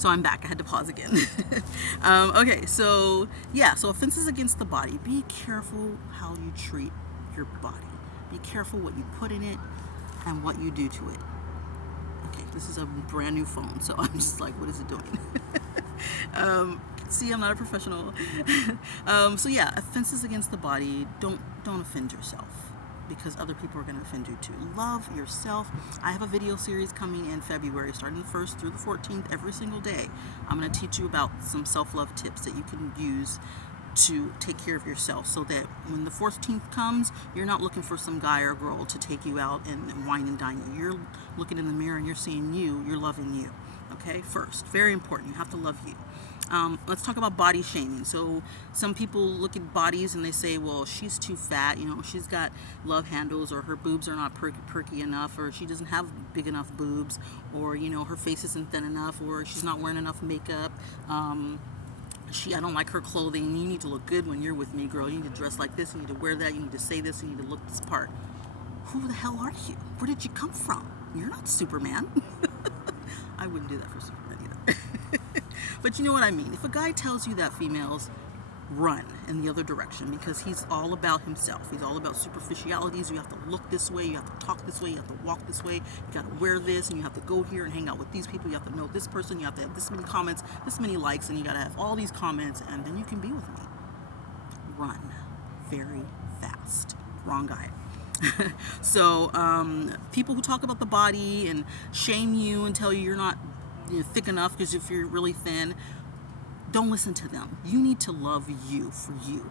So I'm back. I had to pause again. Okay, so yeah, so offenses against the body. Be careful how you treat your body. Be careful what you put in it and what you do to it. Okay, this is a brand new phone, so I'm just like, what is it doing? See, I'm not a professional. So yeah, offenses against the body. Don't offend yourself, because other people are going to offend you too. Love yourself. I have a video series coming in February, starting the 1st through the 14th, every single day. I'm going to teach you about some self-love tips that you can use to take care of yourself, so that when the 14th comes, you're not looking for some guy or girl to take you out and wine and dine you. You're looking in the mirror and you're seeing you. You're loving you. Okay, first, very important. You have to love you. Let's talk about body shaming. So some people look at bodies and they say, well, she's too fat, she's got love handles, or her boobs are not perky enough, or she doesn't have big enough boobs, or her face isn't thin enough, or she's not wearing enough makeup. I don't like her clothing. You need to look good when you're with me, girl. You need to dress like this, you need to wear that, you need to say this, you need to look this part. Who the hell are you? Where did you come from? You're not Superman. I wouldn't do that for Superman either. But you know what I mean. If a guy tells you that, females, run in the other direction, because he's all about himself. He's all about superficialities. You have to look this way, you have to talk this way, you have to walk this way, you got to wear this, and you have to go here and hang out with these people, you have to know this person, you have to have this many comments, this many likes, and you got to have all these comments, and then you can be with me. Run very fast. Wrong guy. So people who talk about the body and shame you and tell you you're not thick enough because if you're really thin, don't listen to them. You need to love you for you.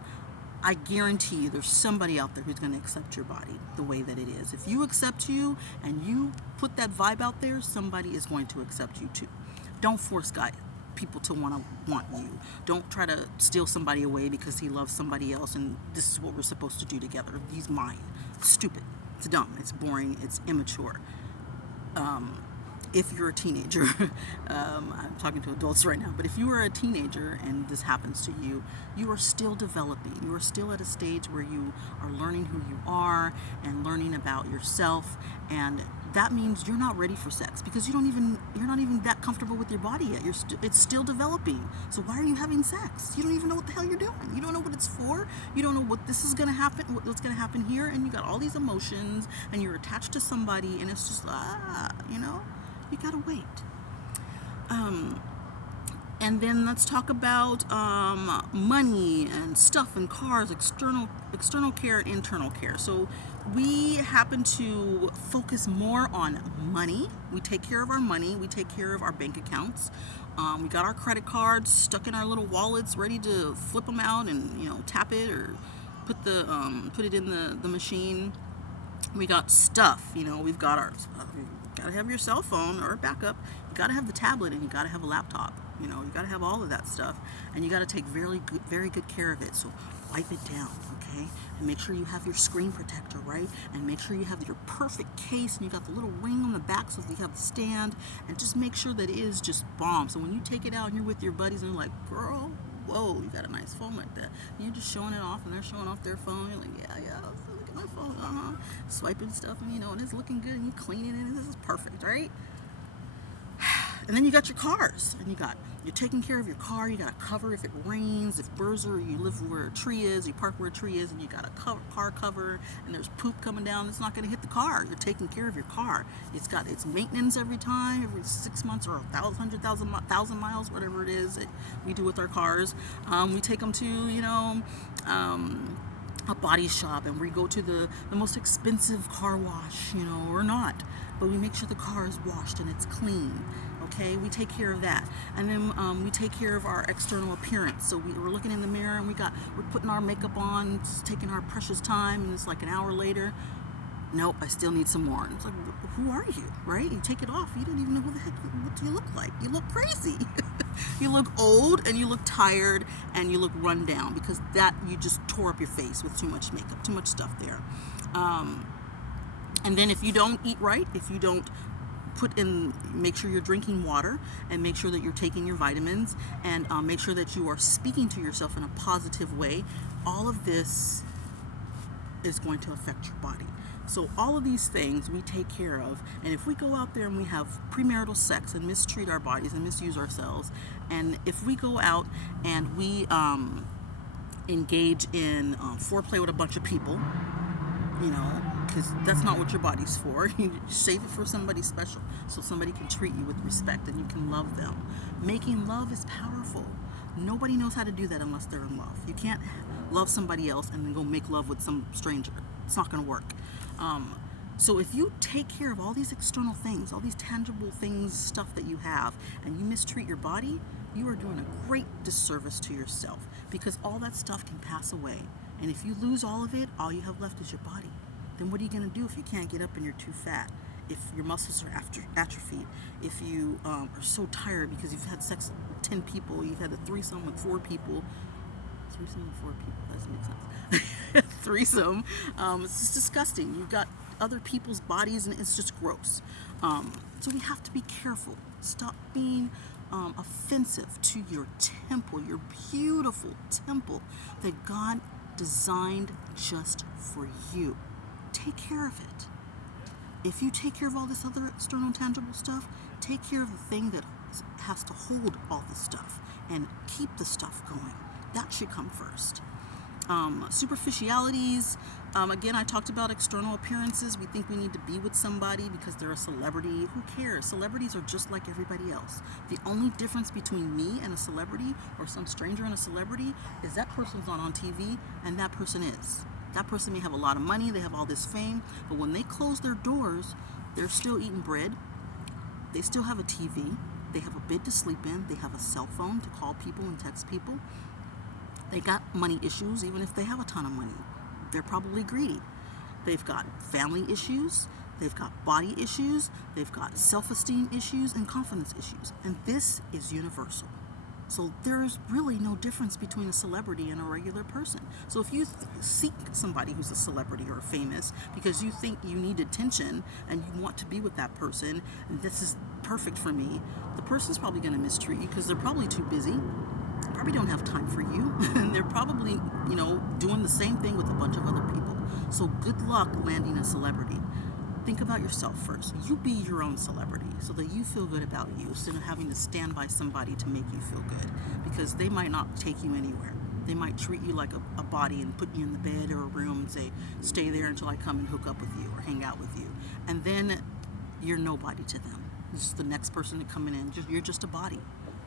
I guarantee you there's somebody out there who's going to accept your body the way that it is. If you accept you and you put that vibe out there, somebody is going to accept you too. Don't force people to want you. Don't try to steal somebody away because he loves somebody else and this is what we're supposed to do together. He's mine. It's stupid. It's dumb. It's boring. It's immature. If you're a teenager, I'm talking to adults right now, but if you are a teenager and this happens to you, you are still developing. You are still at a stage where you are learning who you are and learning about yourself, and that means you're not ready for sex because you're not even that comfortable with your body yet. It's still developing. So why are you having sex? You don't even know what the hell you're doing. You don't know what it's for. You don't know what this is going to happen, what's going to happen here, and you got all these emotions, and you're attached to somebody, and it's just you gotta wait. And then let's talk about money and stuff and cars, external care and internal care. So we happen to focus more on money. We take care of our money. We take care of our bank accounts. We got our credit cards stuck in our little wallets, ready to flip them out and tap it or put it in the machine. We got stuff. We've got our. You gotta have your cell phone or a backup. You gotta have the tablet, and you gotta have a laptop. You gotta have all of that stuff, and you gotta take very good care of it. So wipe it down, okay? And make sure you have your screen protector, right? And make sure you have your perfect case, and you got the little ring on the back so that you have the stand, and just make sure that it is just bomb. So when you take it out and you're with your buddies, and they're like, "Girl, whoa, you got a nice phone like that." And you're just showing it off, and they're showing off their phone. You're like, yeah. My phone, swiping stuff, and it's looking good, and you cleaning it, and this is perfect, right? And then you got your cars, and you're taking care of your car. You got a cover if it rains, if birds are, you live where a tree is, you park where a tree is, and you got a car cover, and there's poop coming down. It's not going to hit the car. You're taking care of your car. It's got its maintenance every 6 months or 1,000 miles, whatever it is that we do with our cars. We take them to a body shop, and we go to the most expensive car wash, or not, but we make sure the car is washed and it's clean. Okay, we take care of that, and then we take care of our external appearance. So we're looking in the mirror, and we're putting our makeup on, it's taking our precious time, and it's like an hour later. Nope, I still need some more. And it's like, who are you, right? You take it off, you don't even know what do you look like. You look crazy. You look old, and you look tired, and you look run down, because that you just tore up your face with too much makeup, too much stuff there. And then if you don't eat right, if you don't make sure you're drinking water, and make sure that you're taking your vitamins, and make sure that you are speaking to yourself in a positive way, all of this is going to affect your body. So all of these things we take care of, and if we go out there and we have premarital sex and mistreat our bodies and misuse ourselves, and if we go out and we engage in foreplay with a bunch of people, you know, because that's not what your body's for. You save it for somebody special, so somebody can treat you with respect and you can love them. Making love is powerful. Nobody knows how to do that unless they're in love. You can't love somebody else and then go make love with some stranger. It's not going to work. So if you take care of all these external things, all these tangible things, stuff that you have, and you mistreat your body, you are doing a great disservice to yourself, because all that stuff can pass away. And if you lose all of it, all you have left is your body. Then what are you going to do if you can't get up and you're too fat? If your muscles are atrophied, if you are so tired because you've had sex with 10 people, you've had a threesome with 4 people. Threesome with 4 people, that doesn't make sense. Threesome, it's just disgusting. You've got other people's bodies and it's just gross. So we have to be careful. Stop being offensive to your temple, your beautiful temple that God designed just for you. Take care of it. If you take care of all this other external tangible stuff, take care of the thing that has to hold all the stuff and keep the stuff going. That should come first. Superficialities, again, I talked about external appearances. We think we need to be with somebody because they're a celebrity. Who cares? Celebrities are just like everybody else. The only difference between me and a celebrity, or some stranger and a celebrity, is that person's not on TV and that person is. That person may have a lot of money, they have all this fame, but when they close their doors, they're still eating bread, they still have a TV, they have a bed to sleep in, they have a cell phone to call people and text people. They got money issues, even if they have a ton of money. They're probably greedy. They've got family issues, they've got body issues, they've got self-esteem issues and confidence issues. And this is universal. So there's really no difference between a celebrity and a regular person. So if you seek somebody who's a celebrity or famous because you think you need attention and you want to be with that person, and this is perfect for me, the person's probably going to mistreat you because they're probably too busy, probably don't have time for you, and they're probably, doing the same thing with a bunch of other people. So good luck landing a celebrity. Think about yourself first. You be your own celebrity so that you feel good about you instead of having to stand by somebody to make you feel good, because they might not take you anywhere. They might treat you like a body and put you in the bed or a room and say, stay there until I come and hook up with you or hang out with you. And then you're nobody to them. This is the next person to come in. You're just a body.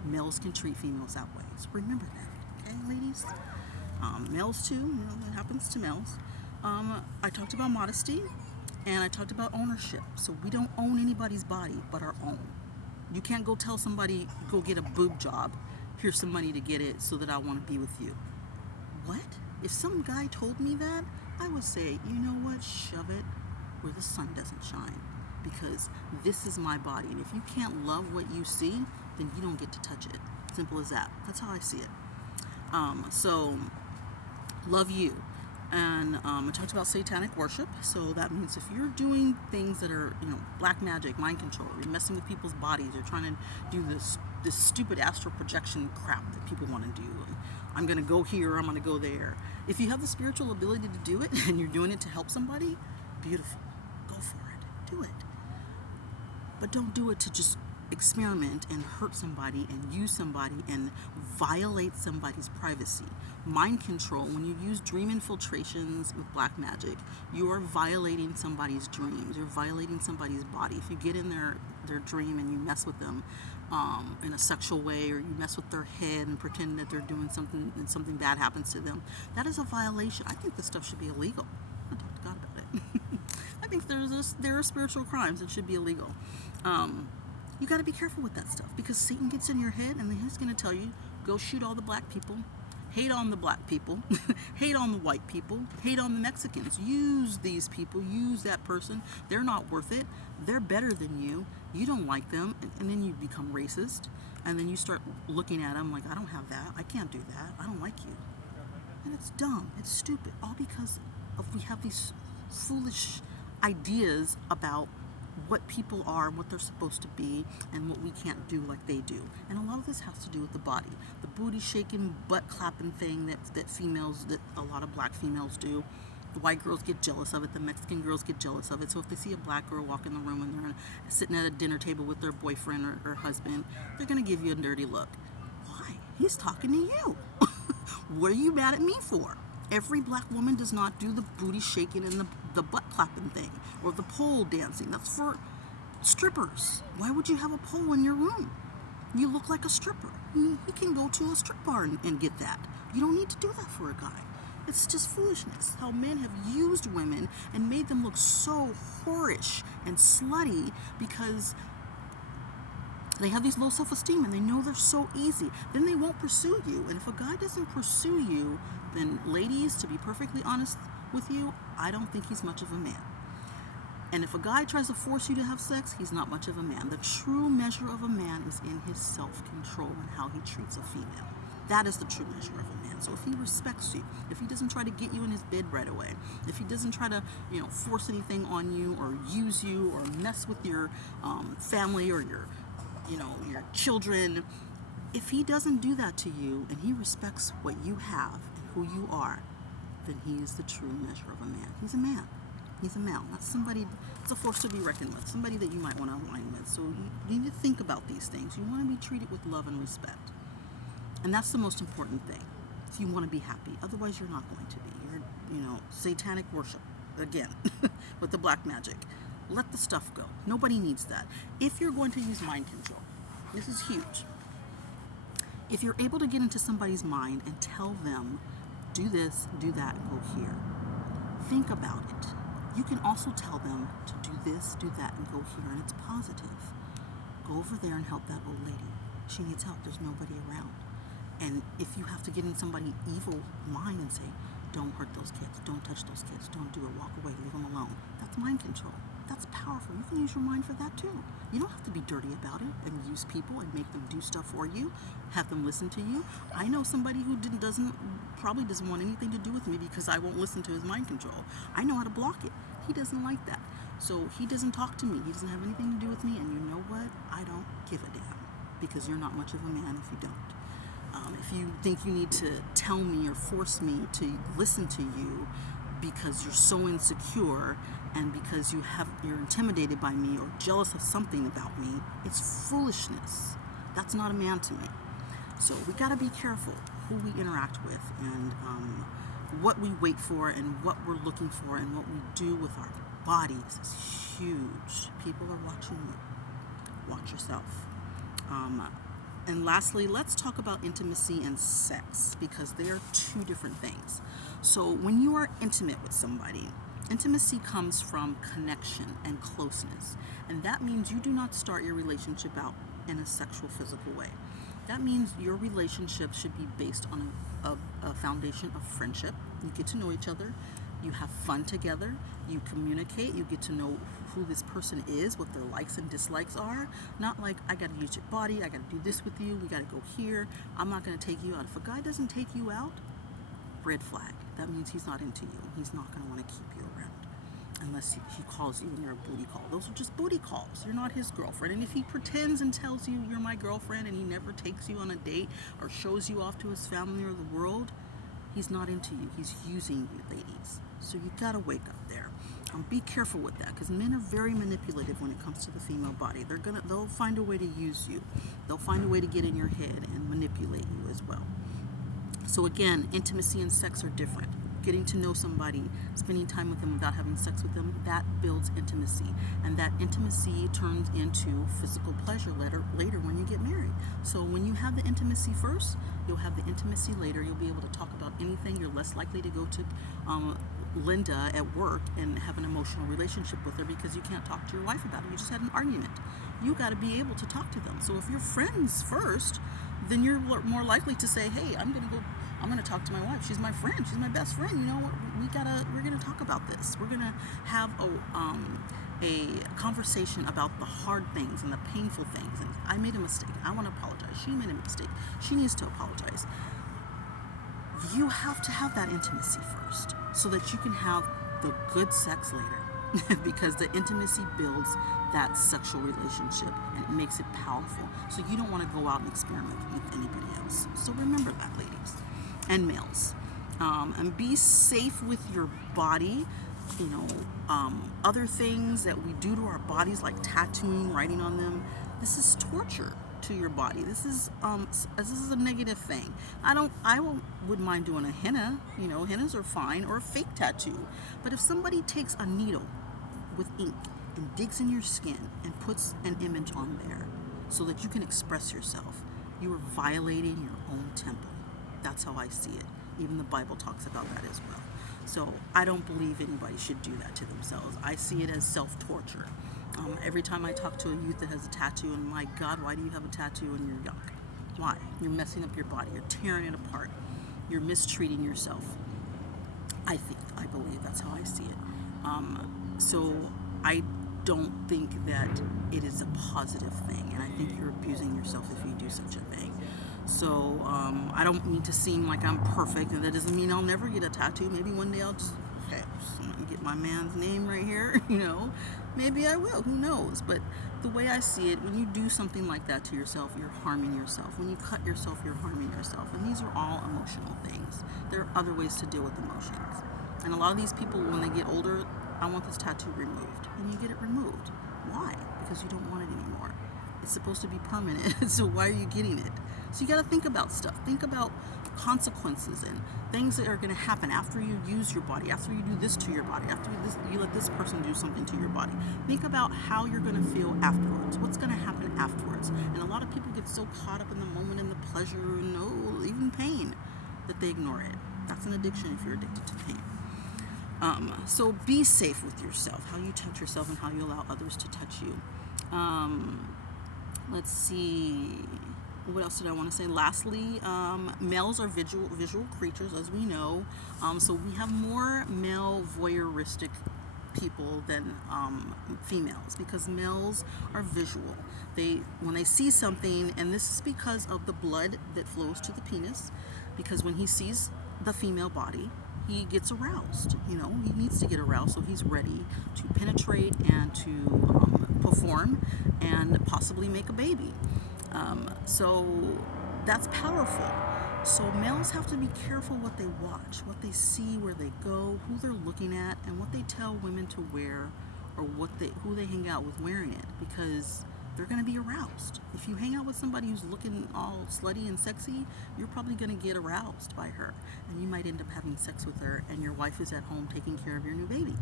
Males can treat females that way. So remember that, okay, ladies? Males too, that happens to males. I talked about modesty. And I talked about ownership. So we don't own anybody's body but our own. You can't go tell somebody, go get a boob job. Here's some money to get it so that I want to be with you. What? If some guy told me that, I would say, you know what? Shove it where the sun doesn't shine. Because this is my body. And if you can't love what you see, then you don't get to touch it. Simple as that. That's how I see it. So, love you. And I talked about satanic worship. So that means if you're doing things that are, black magic, mind control, you're messing with people's bodies, you're trying to do this stupid astral projection crap that people want to do. And I'm going to go here, I'm going to go there. If you have the spiritual ability to do it and you're doing it to help somebody, beautiful. Go for it. Do it. But don't do it to just experiment and hurt somebody and use somebody and violate somebody's privacy. Mind control, when you use dream infiltrations with black magic, you are violating somebody's dreams. You're violating somebody's body. If you get in their dream and you mess with them in a sexual way, or you mess with their head and pretend that they're doing something and something bad happens to them, that is a violation. I think this stuff should be illegal. I talked to God about it. I think there are spiritual crimes that should be illegal. You got to be careful with that stuff, because Satan gets in your head and then he's going to tell you, go shoot all the black people, hate on the black people, hate on the white people, hate on the Mexicans. Use these people, use that person. They're not worth it. They're better than you. You don't like them. And then you become racist. And then you start looking at them like, I don't have that. I can't do that. I don't like you. And it's dumb. It's stupid. All because we have these foolish ideas about what people are and what they're supposed to be and what we can't do like they do. And a lot of this has to do with the body. The booty shaking, butt clapping thing that a lot of black females do. The white girls get jealous of it. The Mexican girls get jealous of it. So if they see a black girl walk in the room and they're sitting at a dinner table with their boyfriend or husband, they're going to give you a dirty look. Why? He's talking to you. What are you mad at me for? Every black woman does not do the booty shaking and the butt clapping thing or the pole dancing. That's for strippers. Why would you have a pole in your room? You look like a stripper. You can go to a strip bar and get that. You don't need to do that for a guy. It's just foolishness how men have used women and made them look so whorish and slutty because they have these low self-esteem and they know they're so easy. Then they won't pursue you. And if a guy doesn't pursue you, then ladies, to be perfectly honest with you, I don't think he's much of a man. And if a guy tries to force you to have sex, he's not much of a man. The true measure of a man is in his self-control and how he treats a female. That is the true measure of a man. So if he respects you, if he doesn't try to get you in his bed right away, if he doesn't try to, force anything on you or use you or mess with your family or your children, if he doesn't do that to you and he respects what you have and who you are, then he is the true measure of a man. He's a man. He's a male. That's somebody, it's a force to be reckoned with, somebody that you might want to align with. So you need to think about these things. You want to be treated with love and respect. And that's the most important thing. If you want to be happy. Otherwise, you're not going to be. You're, satanic worship, again, with the black magic. Let the stuff go. Nobody needs that. If you're going to use mind control, this is huge. If you're able to get into somebody's mind and tell them, do this, do that, and go here, think about it. You can also tell them to do this, do that, and go here, and it's positive. Go over there and help that old lady. She needs help. There's nobody around. And if you have to get in somebody's evil mind and say, don't hurt those kids, don't touch those kids, don't do it, walk away, leave them alone, that's mind control. That's powerful. You can use your mind for that too. You don't have to be dirty about it and use people and make them do stuff for you, have them listen to you. I know somebody who probably doesn't want anything to do with me because I won't listen to his mind control. I know how to block it. He doesn't like that. So he doesn't talk to me. He doesn't have anything to do with me. And you know what? I don't give a damn because you're not much of a man if you don't. If you think you need to tell me or force me to listen to you because you're so insecure and because you're intimidated by me or jealous of something about me, it's foolishness. That's not a man to me. So we got to be careful who we interact with and what we wait for and what we're looking for and what we do with our bodies is huge. People are watching you. Watch yourself. And lastly, let's talk about intimacy and sex because they are two different things. So when you are intimate with somebody, intimacy comes from connection and closeness. And that means you do not start your relationship out in a sexual, physical way. That means your relationship should be based on a foundation of friendship. You get to know each other. You have fun together. You communicate. You get to know who this person is, what their likes and dislikes are. Not like, I got to use your body. I got to do this with you. We got to go here. I'm not going to take you out. If a guy doesn't take you out, red flag. That means he's not into you. He's not going to want to keep you around unless he calls you and you're a booty call. Those are just booty calls. You're not his girlfriend. And if he pretends and tells you you're my girlfriend and he never takes you on a date or shows you off to his family or the world, he's not into you. He's using you, ladies. So you got to wake up there. Be careful with that because men are very manipulative when it comes to the female body. They'll find a way to use you. They'll find a way to get in your head and manipulate you as well. So again, intimacy and sex are different. Getting to know somebody, spending time with them without having sex with them, that builds intimacy. And that intimacy turns into physical pleasure later when you get married. So when you have the intimacy first, you'll have the intimacy later. You'll be able to talk about anything. You're less likely to go to Linda at work and have an emotional relationship with her because you can't talk to your wife about it. You just had an argument. You got to be able to talk to them. So if you're friends first, then you're more likely to say, hey, I'm going to talk to my wife. She's my friend. She's my best friend. You know what? We're going to talk about this. We're going to have a conversation about the hard things and the painful things. And I made a mistake. I want to apologize. She made a mistake. She needs to apologize. You have to have that intimacy first so that you can have the good sex later because the intimacy builds that sexual relationship and it makes it powerful. So you don't want to go out and experiment with anybody else. So remember that, ladies and males. And be safe with your body. You know, other things that we do to our bodies, like tattooing, writing on them, this is torture to your body. This is a negative thing. Wouldn't mind doing a henna. You know, hennas are fine, or a fake tattoo. But if somebody takes a needle with ink and digs in your skin and puts an image on there so that you can express yourself, you are violating your own temple. That's how I see it. Even the Bible talks about that as well. So I don't believe anybody should do that to themselves. I see it as self-torture. Every time I talk to a youth that has a tattoo, and my God, why do you have a tattoo when you're young? Why? You're messing up your body. You're tearing it apart. You're mistreating yourself. I believe that's how I see it. So I don't think that it is a positive thing, and I think you're abusing yourself if you do such a thing. So I don't mean to seem like I'm perfect, and that doesn't mean I'll never get a tattoo. Maybe one day I'll just get my man's name right here, you know. Maybe I will, who knows? But the way I see it, when you do something like that to yourself, you're harming yourself. When you cut yourself, you're harming yourself. And these are all emotional things. There are other ways to deal with emotions. And a lot of these people, when they get older, I want this tattoo removed. And you get it removed. Why? Because you don't want it anymore. It's supposed to be permanent, so why are you getting it? So you got to think about stuff. Think about consequences and things that are going to happen after you use your body, after you do this to your body, after you let this person do something to your body. Think about how you're going to feel afterwards. What's going to happen afterwards? And a lot of people get so caught up in the moment and the pleasure, even pain, that they ignore it. That's an addiction if you're addicted to pain. So be safe with yourself, how you touch yourself and how you allow others to touch you. Let's see. What else did I want to say? Lastly, males are visual creatures, as we know. So we have more male voyeuristic people than females, because males are visual. When they see something, and this is because of the blood that flows to the penis, because when he sees the female body, he gets aroused. He needs to get aroused, so he's ready to penetrate and to perform and possibly make a baby. So that's powerful. So males have to be careful what they watch, what they see, where they go, who they're looking at, and what they tell women to wear, or who they hang out with wearing it, because they're going to be aroused. If you hang out with somebody who's looking all slutty and sexy, you're probably going to get aroused by her, and you might end up having sex with her, and your wife is at home taking care of your new baby.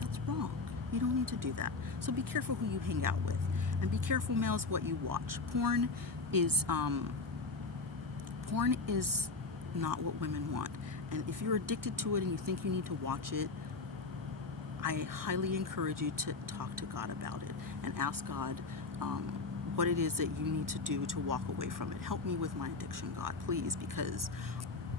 That's wrong. You don't need to do that. So be careful who you hang out with, and be careful, males, what you watch. Porn is not what women want, and if you're addicted to it and you think you need to watch it, I highly encourage you to talk to God about it and ask God what it is that you need to do to walk away from it. Help me with my addiction, God, please, because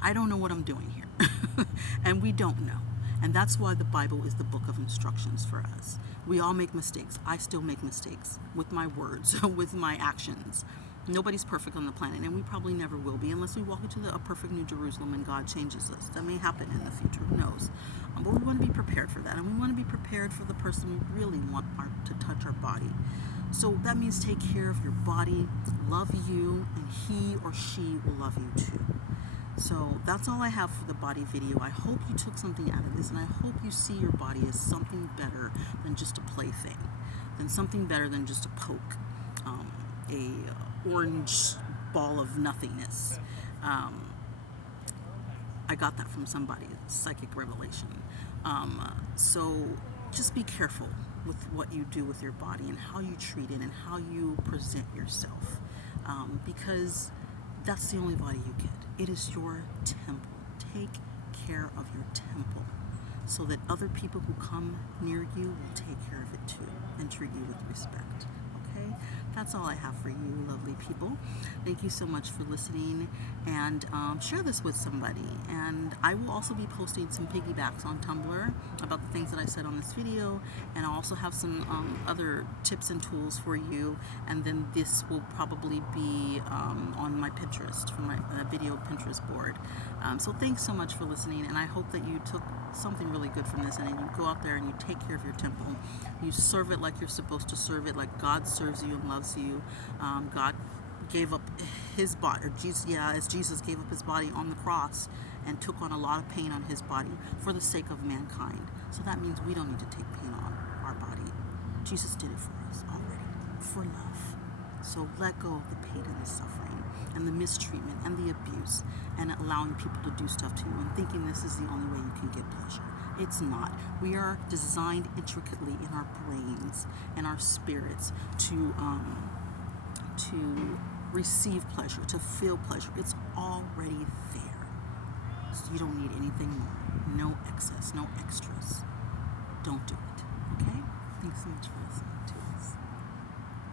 I don't know what I'm doing here. And we don't know. And that's why the Bible is the book of instructions for us. We all make mistakes. I still make mistakes with my words, with my actions. Nobody's perfect on the planet, and we probably never will be unless we walk into a perfect New Jerusalem and God changes us. That may happen in the future, who knows? But we want to be prepared for that, and we want to be prepared for the person we really want to touch our body. So that means take care of your body, love you, and he or she will love you too. So that's all I have for the body video. I hope you took something out of this, and I hope you see your body as something better than just a plaything, than something better than just a poke, a orange ball of nothingness. I got that from somebody, psychic revelation. So just be careful with what you do with your body and how you treat it and how you present yourself, because that's the only body you get. It is your temple. Take care of your temple so that other people who come near you will take care of it too and treat you with respect. Okay? That's all I have for you, lovely people. Thank you so much for listening, and share this with somebody. And I will also be posting some piggybacks on Tumblr about the things that I said on this video, and I'll also have some other tips and tools for you. And then this will probably be on my Pinterest, for my video Pinterest board. So thanks so much for listening, and I hope that you took something really good from this, and you go out there and you take care of your temple. You serve it like you're supposed to serve it, like God serves you and loves you. God gave up his body, or Jesus, yeah, as Jesus gave up his body on the cross and took on a lot of pain on his body for the sake of mankind. So that means we don't need to take pain on our body. Jesus did it for us already, for love. So let go of the pain and the suffering and the mistreatment and the abuse and allowing people to do stuff to you and thinking this is the only way you can get pleasure. It's not. We are designed intricately in our brains and our spirits to receive pleasure, to feel pleasure. It's already there. So you don't need anything more. No excess, no extras. Don't do it. Okay? Thanks so much for listening.